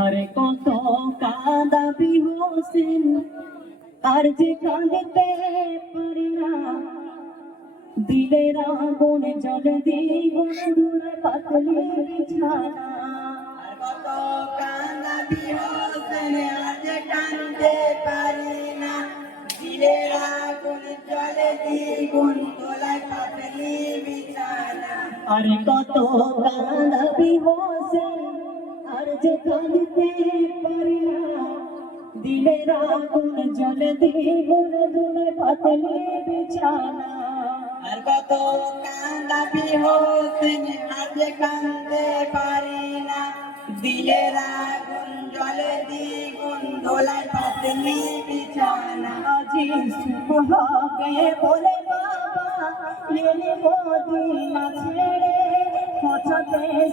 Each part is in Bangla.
আরে কত কাঁদাবি হোসেন আর যে কাঁদতে পারি না দিলের আগুন জল দ্বিগুণ দূরে পাতলি বিছানা। আর কত হোসেন আজ কান্দতে পারি না দিলের আগুন জলে তোলায় পাতলি বিছানা। আরে কত কাঁদাবি হোসেন আর যে কাঁদতে পারি না দিলের আগুন জল দ্বিগুণ দূরে পাতলি বিছানা। আর কত কান্দাবি হোসেন আজ কান্দতে পারি না দিলের আগুন জলে দ্বিগুণ তোলায় পাতলি বিছানা। আজি বলে বাবা এলে মদিনা ছেড়ে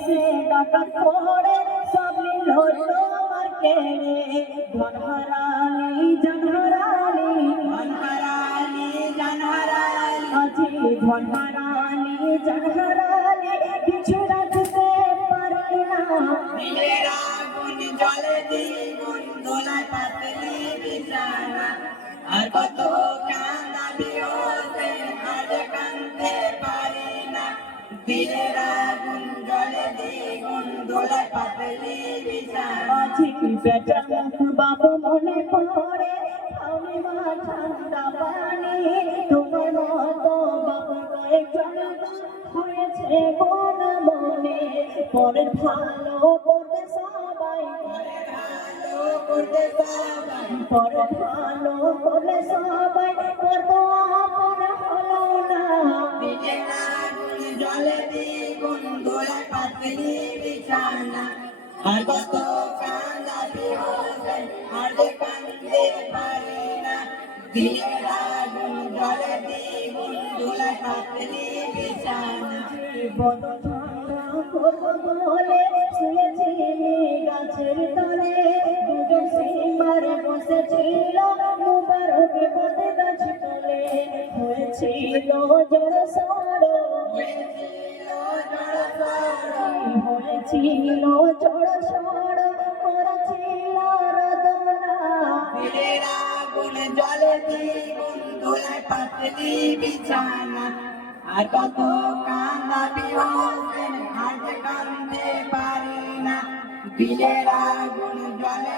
সে ডাকাত পড়ে, সব নিল তোমার কেড়ে। ধনহারানি জনহারানি ধনহারানি জনহারানি আজি ধনহারানি জনহারানি কিছু রাখতে পারি না। দিলের আগুন জলে দ্বিগুণ, দোলায় পাতলি বিছানা। আর কত আজি বেটা বাবু মনে পড়ে খাওনি মা ঠান্ডা পানি তোমার মতো বাবু চড়া হয়েছে মন মনে পরে ভালো করতে সবাই করতে সবাই পরে ভালো করলে সবাই করতো আপন হলো না জলে দ্বিগুণ দোলায় পাতলি বিছানা। আর কত কান্দাবি হোসেন আর যে কান্দতে পারি না। দিলের আগুন জলে দ্বিগুণ দোলায় পাতলি বিছানা। বলে শুয়েছিলি গাছের তলে দুজন সিমার বসেছিল। মুবারক বদে গাছ তলে। হয়েছিল জড় সড়। হয়েছিল জড় সড়। করেছিল রদনা। দিলের জলে দ্বিগুণ দোলায় পাতলি বিছানা আর কত কান্দাবি হোসেন আর যে কান্দতে পারি না। দিলের আগুন জলে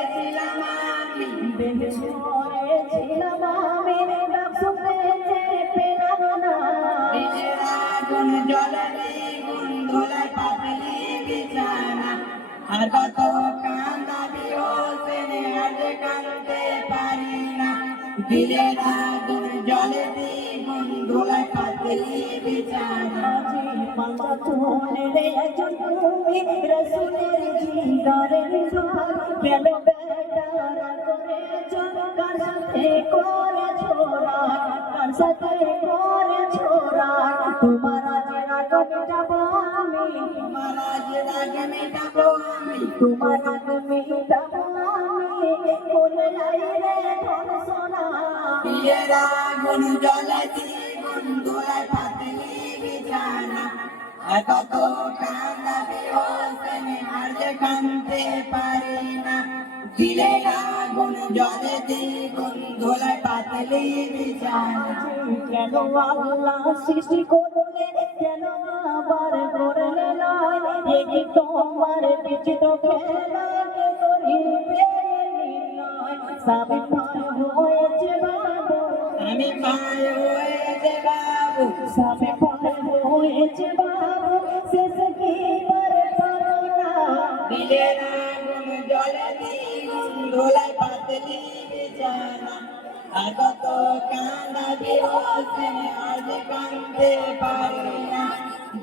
আর কত কান্দাবি হোসেন আর যে কান্দতে পারি না। দিলের আগুন জলে দ্বিগুণ দোলায় পাতলি বিছানা রসুলের তোমার আজ মেটাবো আমি তোমার আজ রাগ মেটাবো আমি তোমার রাগ মেটাবো আমি বলে লাই রে ধন সোনা দিলের আগুন জলে দ্বিগুণ দোলায় পাতলি বিছানা আর কত কান্দাবি হোসেন আর যে কান্দতে পারি না দিলের আগুন জলে দ্বিগুণ দোলায় পাতলি বিছানা কেন আল্লাহ সৃষ্টি করলে কেন আবার করলে নয় এই কি তোমার বিচিত খেলা কে করিবে সাবে পার হয়েছে বাবু। আমি পায় হয়েছে বাবু। সাবে পার হয়েছে বাবু। শেষ কি বার পাবো না। আগুন জলে দ্বিগুণ দোলায় পাতলি বিছানা কান্দাবি হোসেন আর যে কান্দতে পারি না।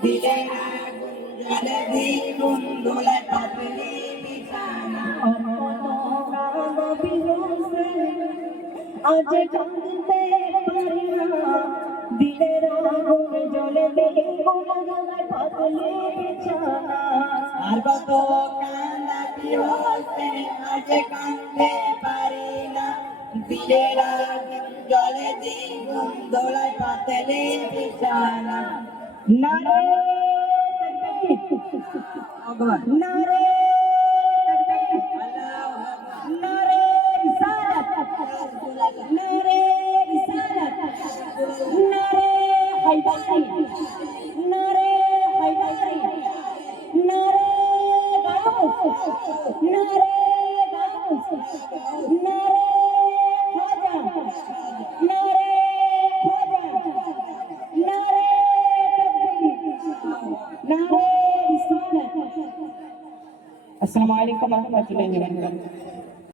দিলের আগুন জলে দ্বিগুণ দোলায় পাতলি বিছানা আজ কাঁদতে পারি না জ্বলে আর কত কান্দাবি হোসেন আজ কান্দে পারি না বীরের আগুন জলে দ্বিগুণ দোলায় পাতলে বিছানা নারে நாரே അസ്സലാമലൈക്കും വറഹമത്തുള്ളാഹി വബറകാതുഹു